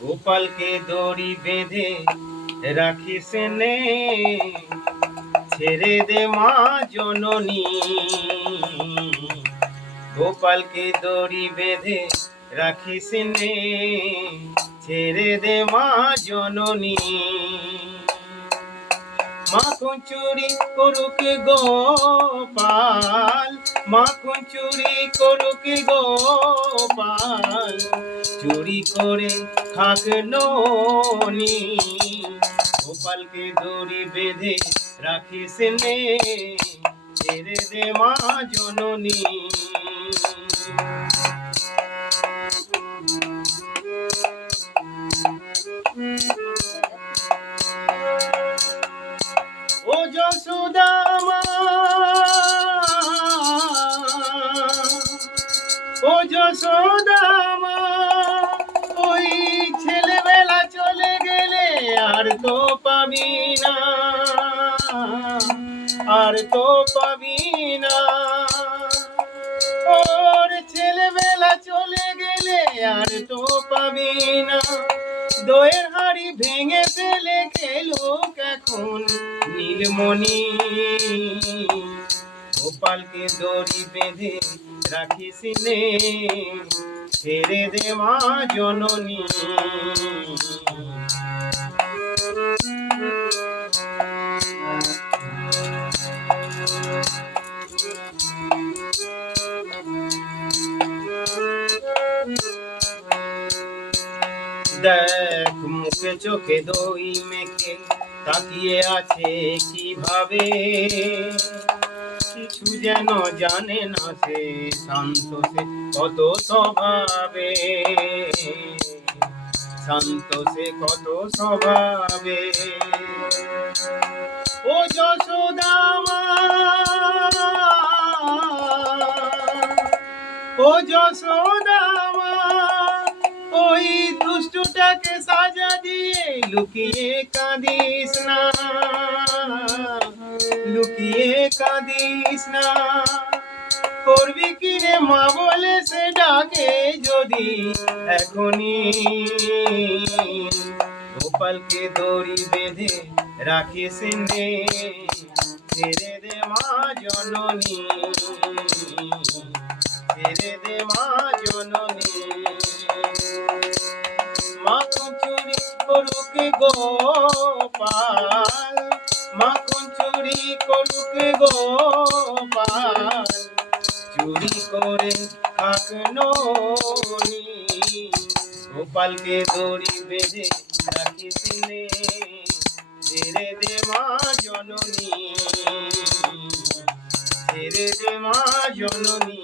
গোপালকে দড়ি বেঁধে রাখিস নে, ছেড়ে দে মা জননী। গোপালকে দড়ি বেঁধে রাখিস নে, ছেড়ে দে মা জননী। মাখন চুরি করুক গোপাল, মাখন চুরি করুক গোপাল, চুরি করে খাক ননি। গোপালকে দড়ি বেঁধে রাখিস নে, ছেড়ে দে মা জননী। ও যশোদা মা, ও যশোদা মা, ওই ছেলেবেলা চলে গেলে আর তো পাবি না, আর তো পাবি না। ওর ছেলেবেলা চলে গেলে আর তো পাবি না। দইয়ের হাড়ি ভেঙে ফেলে খেলুক এখন নীলমণি। গোপালকে দড়ি বেঁধে রাখিস নে, ছেড়ে দে মা জননী। দেখ মুখে চোখে দই মেখে তাকিয়ে আছে কিভাবে, কিছু যেন জানে না সে, শান্ত সে কত স্বভাবে, শান্ত সে কত স্বভাবে। ও যশোদা মা, ও যশোদা মা, ওই দুষ্টটাকে সাজা দিয়ে লুকিয়ে কাঁদিস না, লুকিয়ে কাঁদিস না। করবি কি রে মা বলে সে ডাকে যদি এখনই। গোপালকে দড়ি বেঁধে রাখিস নে, ছেড়ে দে মা জননী, ছেড়ে দে মা জননী। মাখন চুরি করুক গোপাল, মাখন চুরি করুক গোপাল, চুরি করে খাক ননি। গোপালকে দড়ি বেঁধে রাখিস নে, ছেড়ে দে মা জননী, ছেড়ে দে মা জননী।